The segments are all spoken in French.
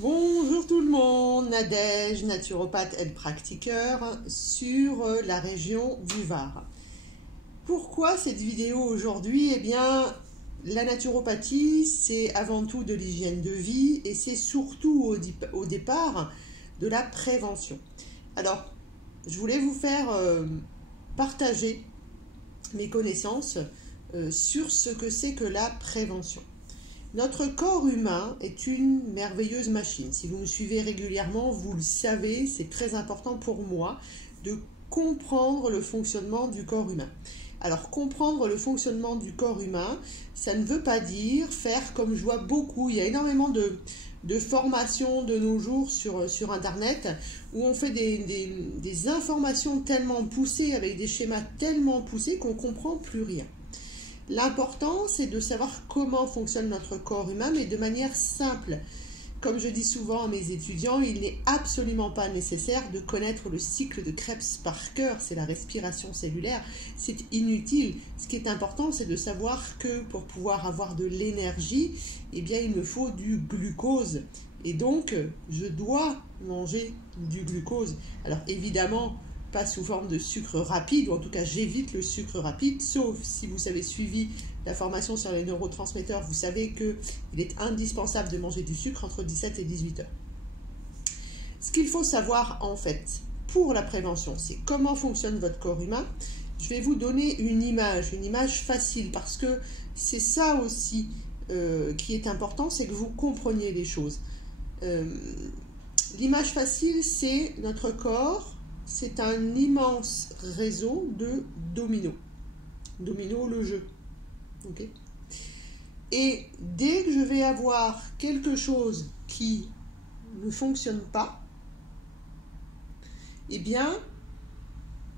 Bonjour tout le monde, Nadège, naturopathe et pratiqueur sur la région du Var. Pourquoi cette vidéo aujourd'hui? Eh bien, la naturopathie, c'est avant tout de l'hygiène de vie et c'est surtout au départ de la prévention. Alors, je voulais vous faire partager mes connaissances sur ce que c'est que la prévention. Notre corps humain est une merveilleuse machine. Si vous me suivez régulièrement, vous le savez, c'est très important pour moi de comprendre le fonctionnement du corps humain. Alors, comprendre le fonctionnement du corps humain, ça ne veut pas dire faire comme je vois beaucoup. Il y a énormément de formations de nos jours sur Internet où on fait des informations tellement poussées, avec des schémas tellement poussés qu'on ne comprend plus rien. L'important, c'est de savoir comment fonctionne notre corps humain, mais de manière simple. Comme je dis souvent à mes étudiants, il n'est absolument pas nécessaire de connaître le cycle de Krebs par cœur, c'est la respiration cellulaire, c'est inutile. Ce qui est important, c'est de savoir que pour pouvoir avoir de l'énergie, eh bien, il me faut du glucose. Et donc, je dois manger du glucose. Alors, évidemment, pas sous forme de sucre rapide, ou en tout cas j'évite le sucre rapide, sauf si vous avez suivi la formation sur les neurotransmetteurs, vous savez qu'il est indispensable de manger du sucre entre 17 et 18 heures. Ce qu'il faut savoir en fait pour la prévention, c'est comment fonctionne votre corps humain. Je vais vous donner une image facile, parce que c'est ça aussi qui est important, c'est que vous compreniez les choses. L'image facile, c'est notre corps. C'est un immense réseau de dominos. Domino, le jeu. Okay. Et dès que je vais avoir quelque chose qui ne fonctionne pas, eh bien,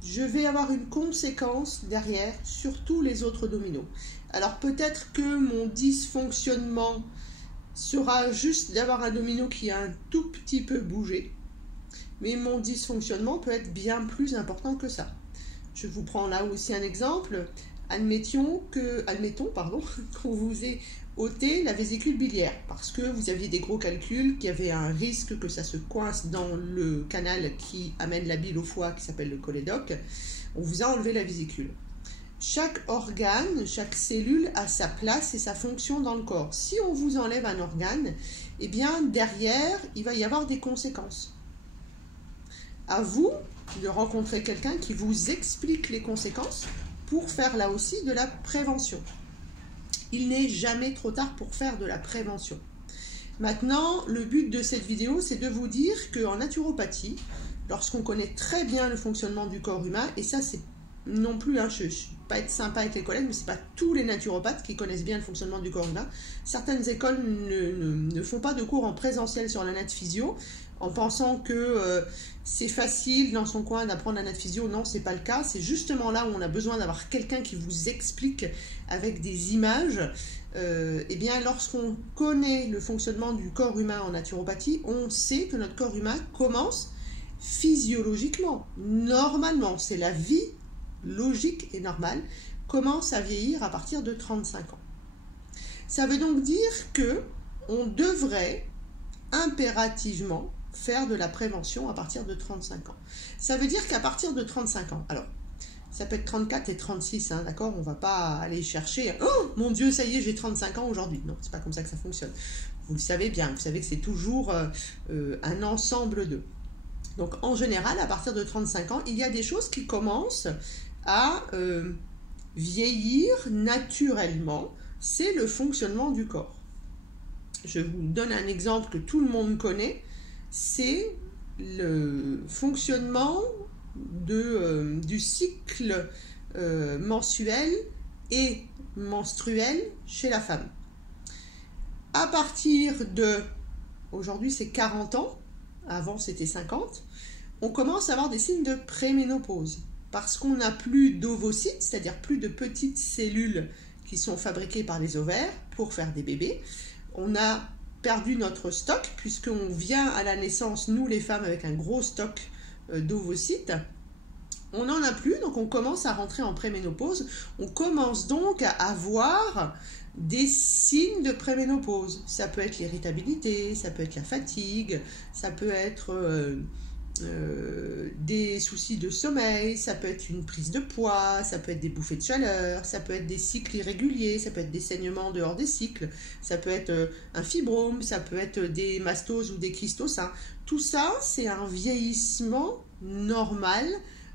je vais avoir une conséquence derrière sur tous les autres dominos. Alors peut-être que mon dysfonctionnement sera juste d'avoir un domino qui a un tout petit peu bougé. Mais mon dysfonctionnement peut être bien plus important que ça. Je vous prends là aussi un exemple. Admettons qu'on vous ait ôté la vésicule biliaire parce que vous aviez des gros calculs, qu'il y avait un risque que ça se coince dans le canal qui amène la bile au foie, qui s'appelle le cholédoque. On vous a enlevé la vésicule. Chaque organe, chaque cellule a sa place et sa fonction dans le corps. Si on vous enlève un organe, eh bien derrière, il va y avoir des conséquences. À vous de rencontrer quelqu'un qui vous explique les conséquences pour faire là aussi de la prévention. Il n'est jamais trop tard pour faire de la prévention. Maintenant, le but de cette vidéo, c'est de vous dire qu'en naturopathie, lorsqu'on connaît très bien le fonctionnement du corps humain, et ça c'est non plus, je ne vais pas être sympa avec les collègues, mais ce n'est pas tous les naturopathes qui connaissent bien le fonctionnement du corps humain. Certaines écoles ne font pas de cours en présentiel sur la nat physio, en pensant que c'est facile dans son coin d'apprendre la nat physio. Non, ce n'est pas le cas. C'est justement là où on a besoin d'avoir quelqu'un qui vous explique avec des images. Eh bien, lorsqu'on connaît le fonctionnement du corps humain en naturopathie, on sait que notre corps humain commence physiologiquement, normalement. C'est la vie logique et normale, commence à vieillir à partir de 35 ans. Ça veut donc dire que on devrait impérativement faire de la prévention à partir de 35 ans. Ça veut dire qu'à partir de 35 ans, alors ça peut être 34 et 36, d'accord, on ne va pas aller chercher « Oh mon Dieu, ça y est, j'ai 35 ans aujourd'hui ». Non, c'est pas comme ça que ça fonctionne. Vous le savez bien, vous savez que c'est toujours un ensemble d'eux. Donc en général, à partir de 35 ans, il y a des choses qui commencent à vieillir naturellement. C'est le fonctionnement du corps. Je vous donne un exemple que tout le monde connaît, c'est le fonctionnement du cycle mensuel et menstruel chez la femme. À partir de, aujourd'hui c'est 40 ans, avant c'était 50, on commence à avoir des signes de préménopause parce qu'on n'a plus d'ovocytes, c'est-à-dire plus de petites cellules qui sont fabriquées par les ovaires pour faire des bébés. On a perdu notre stock puisqu'on vient à la naissance, nous les femmes, avec un gros stock d'ovocytes. On n'en a plus, donc on commence à rentrer en préménopause. On commence donc à avoir des signes de préménopause. Ça peut être l'irritabilité, ça peut être la fatigue, ça peut être des soucis de sommeil, ça peut être une prise de poids, ça peut être des bouffées de chaleur, ça peut être des cycles irréguliers, ça peut être des saignements dehors des cycles, ça peut être un fibrome, ça peut être des mastoses ou des kystosins. Tout ça, c'est un vieillissement normal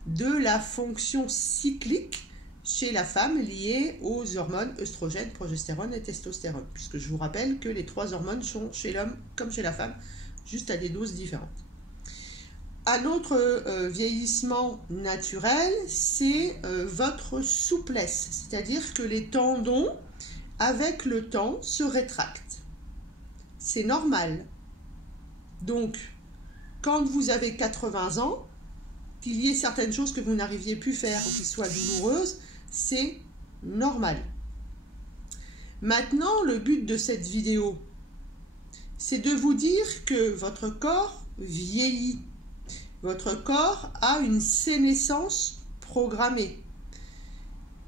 de la fonction cyclique chez la femme liée aux hormones œstrogène, progestérone et testostérone, puisque je vous rappelle que les 3 hormones sont chez l'homme comme chez la femme, juste à des doses différentes. Un autre vieillissement naturel, c'est votre souplesse, c'est-à-dire que les tendons, avec le temps, se rétractent. C'est normal. Donc, quand vous avez 80 ans, qu'il y ait certaines choses que vous n'arriviez plus à faire ou qui soient douloureuses, c'est normal. Maintenant, le but de cette vidéo, c'est de vous dire que votre corps vieillit. Votre corps a une sénescence programmée.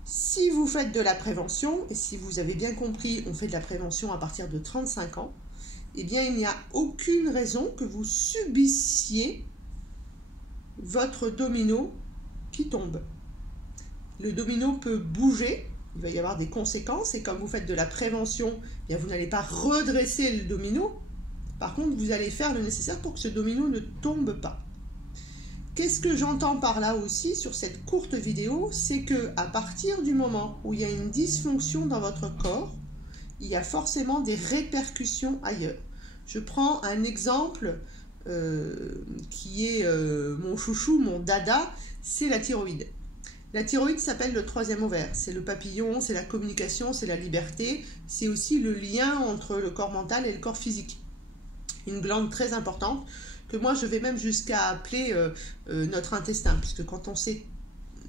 Si vous faites de la prévention, et si vous avez bien compris, on fait de la prévention à partir de 35 ans, eh bien, il n'y a aucune raison que vous subissiez votre domino qui tombe. Le domino peut bouger, il va y avoir des conséquences, et comme vous faites de la prévention, eh bien, vous n'allez pas redresser le domino. Par contre, vous allez faire le nécessaire pour que ce domino ne tombe pas. Qu'est-ce que j'entends par là aussi sur cette courte vidéo? C'est que à partir du moment où il y a une dysfonction dans votre corps, il y a forcément des répercussions ailleurs. Je prends un exemple qui est mon chouchou, mon dada, c'est la thyroïde. La thyroïde s'appelle le 3e ovaire. C'est le papillon, c'est la communication, c'est la liberté. C'est aussi le lien entre le corps mental et le corps physique. Une glande très importante que moi je vais même jusqu'à appeler notre intestin, puisque quand on sait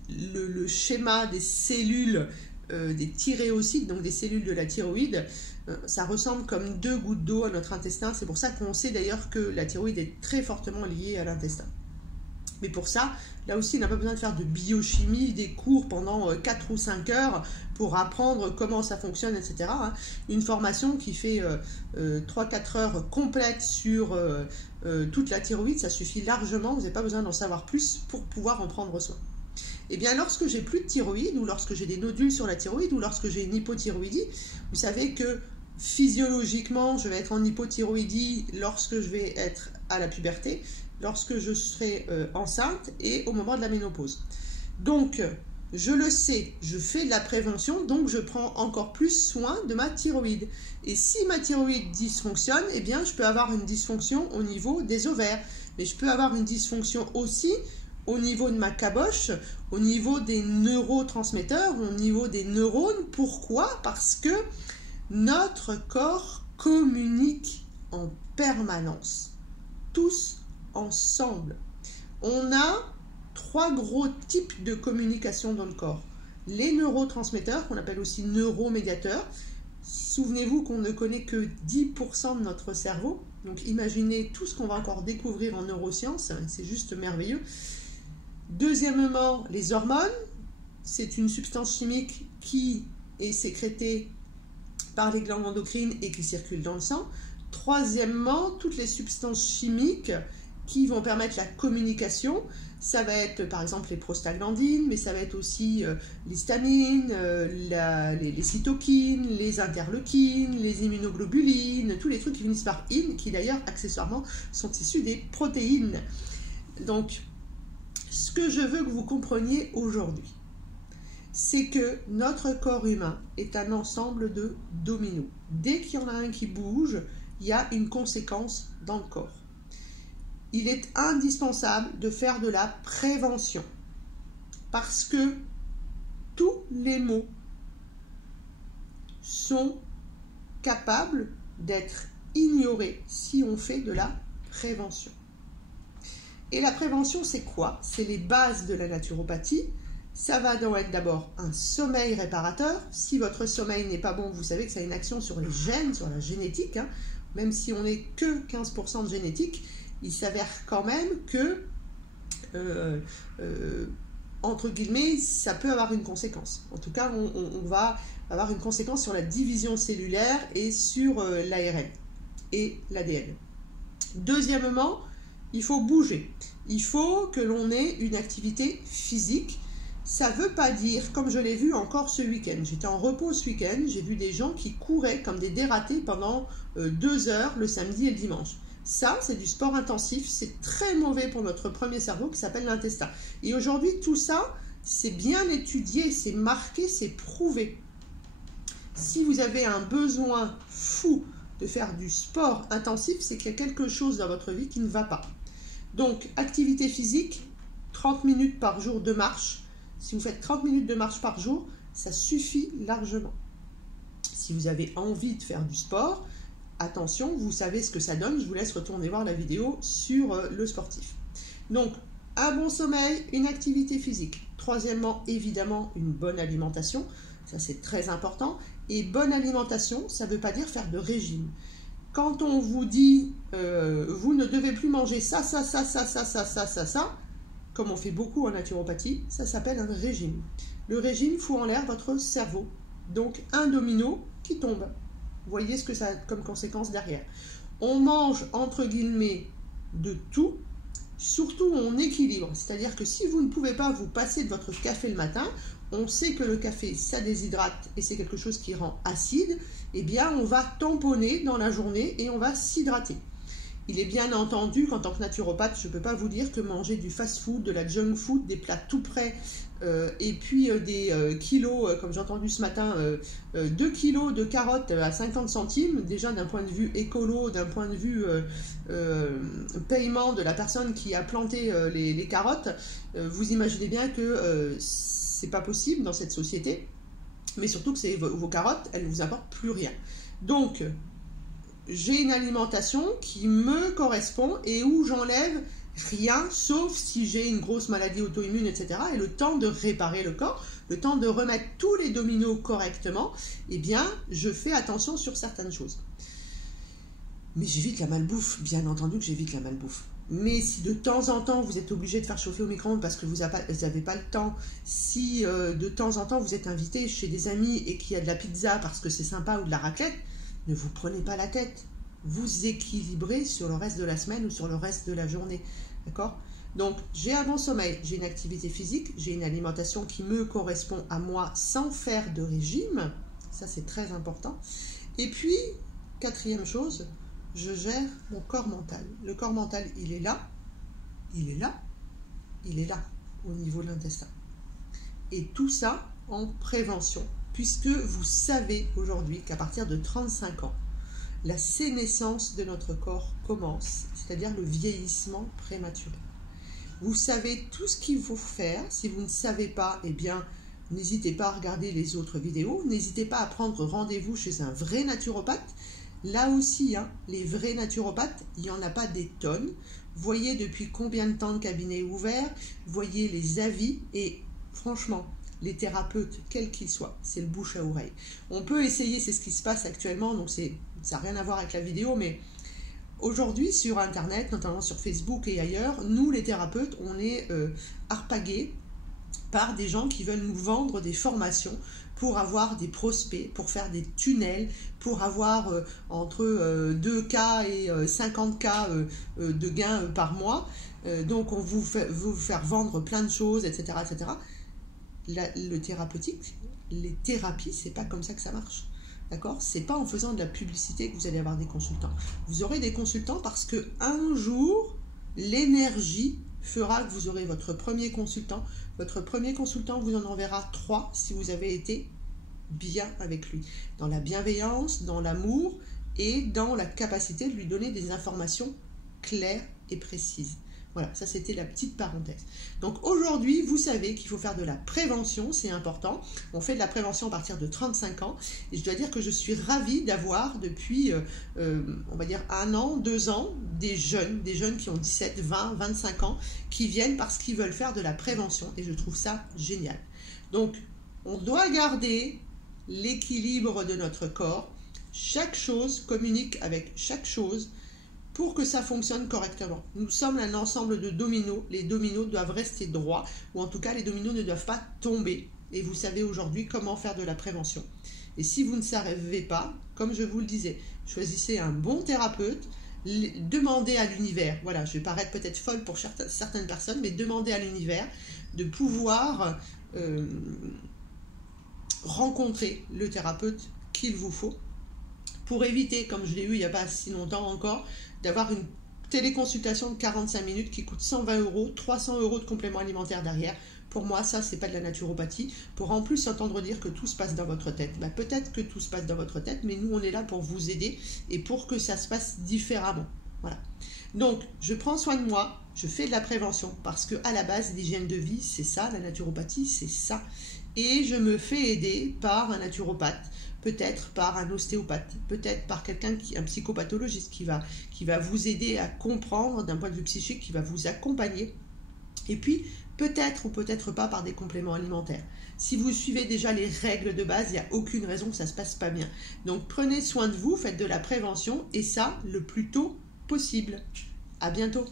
le schéma des cellules des thyréocytes, donc des cellules de la thyroïde, ça ressemble comme 2 gouttes d'eau à notre intestin. C'est pour ça qu'on sait d'ailleurs que la thyroïde est très fortement liée à l'intestin. Mais pour ça, là aussi, on n'a pas besoin de faire de biochimie, des cours pendant 4 ou 5 heures pour apprendre comment ça fonctionne, etc. Une formation qui fait 3-4 heures complètes sur toute la thyroïde, ça suffit largement, vous n'avez pas besoin d'en savoir plus pour pouvoir en prendre soin. Eh bien, lorsque j'ai plus de thyroïde, ou lorsque j'ai des nodules sur la thyroïde, ou lorsque j'ai une hypothyroïdie, vous savez que physiologiquement, je vais être en hypothyroïdie lorsque je vais être à la puberté, lorsque je serai enceinte et au moment de la ménopause. Donc, je le sais, je fais de la prévention, donc je prends encore plus soin de ma thyroïde. Et si ma thyroïde dysfonctionne, eh bien, je peux avoir une dysfonction au niveau des ovaires. Mais je peux avoir une dysfonction aussi au niveau de ma caboche, au niveau des neurotransmetteurs, au niveau des neurones. Pourquoi? Parce que notre corps communique en permanence, tous ensemble. On a 3 gros types de communication dans le corps. Les neurotransmetteurs, qu'on appelle aussi neuromédiateurs. Souvenez-vous qu'on ne connaît que 10% de notre cerveau. Donc imaginez tout ce qu'on va encore découvrir en neurosciences, c'est juste merveilleux. Deuxièmement, les hormones. C'est une substance chimique qui est sécrétée par les glandes endocrines et qui circule dans le sang. Troisièmement, toutes les substances chimiques qui vont permettre la communication. Ça va être par exemple les prostaglandines, mais ça va être aussi l'histamine, les cytokines, les interleukines, les immunoglobulines, tous les trucs qui finissent par in, qui d'ailleurs accessoirement sont issus des protéines. Donc, ce que je veux que vous compreniez aujourd'hui, c'est que notre corps humain est un ensemble de dominos. Dès qu'il y en a un qui bouge, il y a une conséquence dans le corps. Il est indispensable de faire de la prévention parce que tous les maux sont capables d'être ignorés si on fait de la prévention. Et la prévention, c'est quoi? C'est les bases de la naturopathie. Ça va donc être d'abord un sommeil réparateur. Si votre sommeil n'est pas bon, vous savez que ça a une action sur les gènes, sur la génétique. Même si on n'est que 15% de génétique, il s'avère quand même que entre guillemets, ça peut avoir une conséquence. En tout cas, on va avoir une conséquence sur la division cellulaire et sur l'ARN et l'ADN. Deuxièmement, il faut bouger. Il faut que l'on ait une activité physique. Ça ne veut pas dire, comme je l'ai vu encore ce week-end, j'étais en repos ce week-end, j'ai vu des gens qui couraient comme des dératés pendant 2 heures le samedi et le dimanche. Ça, c'est du sport intensif, c'est très mauvais pour notre premier cerveau qui s'appelle l'intestin. Et aujourd'hui, tout ça, c'est bien étudié, c'est marqué, c'est prouvé. Si vous avez un besoin fou de faire du sport intensif, c'est qu'il y a quelque chose dans votre vie qui ne va pas. Donc, activité physique, 30 minutes par jour de marche. Si vous faites 30 minutes de marche par jour, ça suffit largement. Si vous avez envie de faire du sport, attention, vous savez ce que ça donne. Je vous laisse retourner voir la vidéo sur le sportif. Donc, un bon sommeil, une activité physique. Troisièmement, évidemment, une bonne alimentation. Ça, c'est très important. Et bonne alimentation, ça ne veut pas dire faire de régime. Quand on vous dit, vous ne devez plus manger ça, comme on fait beaucoup en naturopathie, ça s'appelle un régime. Le régime fout en l'air votre cerveau. Donc, un domino qui tombe. Vous voyez ce que ça a comme conséquence derrière. On mange, entre guillemets, de tout, surtout en équilibre. C'est-à-dire que si vous ne pouvez pas vous passer de votre café le matin, on sait que le café, ça déshydrate et c'est quelque chose qui rend acide, eh bien, on va tamponner dans la journée et on va s'hydrater. Il est bien entendu qu'en tant que naturopathe, je ne peux pas vous dire que manger du fast-food, de la junk food, des plats tout prêts, et puis des kilos, comme j'ai entendu ce matin, 2 kilos de carottes à 50 centimes, déjà d'un point de vue écolo, d'un point de vue paiement de la personne qui a planté les carottes, vous imaginez bien que c'est pas possible dans cette société, mais surtout que vos carottes, elles ne vous apportent plus rien. Donc, j'ai une alimentation qui me correspond et où j'enlève rien, sauf si j'ai une grosse maladie auto-immune, etc. Et le temps de réparer le corps, le temps de remettre tous les dominos correctement, eh bien, je fais attention sur certaines choses. Mais j'évite la malbouffe, bien entendu que j'évite la malbouffe. Mais si de temps en temps vous êtes obligé de faire chauffer au micro-ondes parce que vous n'avez pas le temps, si de temps en temps vous êtes invité chez des amis et qu'il y a de la pizza parce que c'est sympa ou de la raclette, ne vous prenez pas la tête. Vous équilibrez sur le reste de la semaine ou sur le reste de la journée. D'accord ? Donc, j'ai un bon sommeil, j'ai une activité physique, j'ai une alimentation qui me correspond à moi sans faire de régime. Ça, c'est très important. Et puis, quatrième chose, je gère mon corps mental. Le corps mental, il est là, il est là, il est là, au niveau de l'intestin. Et tout ça en prévention, puisque vous savez aujourd'hui qu'à partir de 35 ans, la sénescence de notre corps commence, c'est-à-dire le vieillissement prématuré. Vous savez tout ce qu'il faut faire. Si vous ne savez pas, eh bien, n'hésitez pas à regarder les autres vidéos. N'hésitez pas à prendre rendez-vous chez un vrai naturopathe. Là aussi, les vrais naturopathes, il n'y en a pas des tonnes. Voyez depuis combien de temps le cabinet est ouvert, voyez les avis et franchement, les thérapeutes, quels qu'ils soient, c'est le bouche à oreille. On peut essayer, c'est ce qui se passe actuellement, donc ça n'a rien à voir avec la vidéo, mais aujourd'hui sur Internet, notamment sur Facebook et ailleurs, nous les thérapeutes, on est harpagués par des gens qui veulent nous vendre des formations pour avoir des prospects, pour faire des tunnels, pour avoir entre 2K et 50K de gains par mois. Donc on vous faire vendre plein de choses, etc. etc. Le thérapeutique, les thérapies, c'est pas comme ça que ça marche. D'accord ? C'est pas en faisant de la publicité que vous allez avoir des consultants. Vous aurez des consultants parce que un jour, l'énergie fera que vous aurez votre premier consultant. Votre premier consultant vous en enverra 3 si vous avez été bien avec lui. Dans la bienveillance, dans l'amour et dans la capacité de lui donner des informations claires et précises. Voilà, ça c'était la petite parenthèse. Donc aujourd'hui, vous savez qu'il faut faire de la prévention, c'est important. On fait de la prévention à partir de 35 ans. Et je dois dire que je suis ravie d'avoir depuis, on va dire 1 an, 2 ans, des jeunes qui ont 17, 20, 25 ans, qui viennent parce qu'ils veulent faire de la prévention. Et je trouve ça génial. Donc, on doit garder l'équilibre de notre corps. Chaque chose communique avec chaque chose. pour que ça fonctionne correctement. Nous sommes un ensemble de dominos. Les dominos doivent rester droits, ou en tout cas les dominos ne doivent pas tomber. Et vous savez aujourd'hui comment faire de la prévention. Et si vous ne savez pas, comme je vous le disais, choisissez un bon thérapeute, demandez à l'univers, voilà, je vais paraître peut-être folle pour certaines personnes, mais demandez à l'univers de pouvoir rencontrer le thérapeute qu'il vous faut pour éviter, comme je l'ai eu il n'y a pas si longtemps encore, d'avoir une téléconsultation de 45 minutes qui coûte 120 €, 300 € de complément alimentaire derrière. Pour moi, ça, c'est pas de la naturopathie. Pour en plus entendre dire que tout se passe dans votre tête. Ben, peut-être que tout se passe dans votre tête, mais nous, on est là pour vous aider et pour que ça se passe différemment. Voilà. Donc, je prends soin de moi, je fais de la prévention parce que à la base, l'hygiène de vie, c'est ça, la naturopathie, c'est ça. Et je me fais aider par un naturopathe, peut-être par un ostéopathe, peut-être par quelqu'un un psychopathologiste qui va vous aider à comprendre d'un point de vue psychique, qui va vous accompagner. Et puis, peut-être ou peut-être pas par des compléments alimentaires. Si vous suivez déjà les règles de base, il n'y a aucune raison que ça ne se passe pas bien. Donc, prenez soin de vous, faites de la prévention, et ça, le plus tôt possible. À bientôt.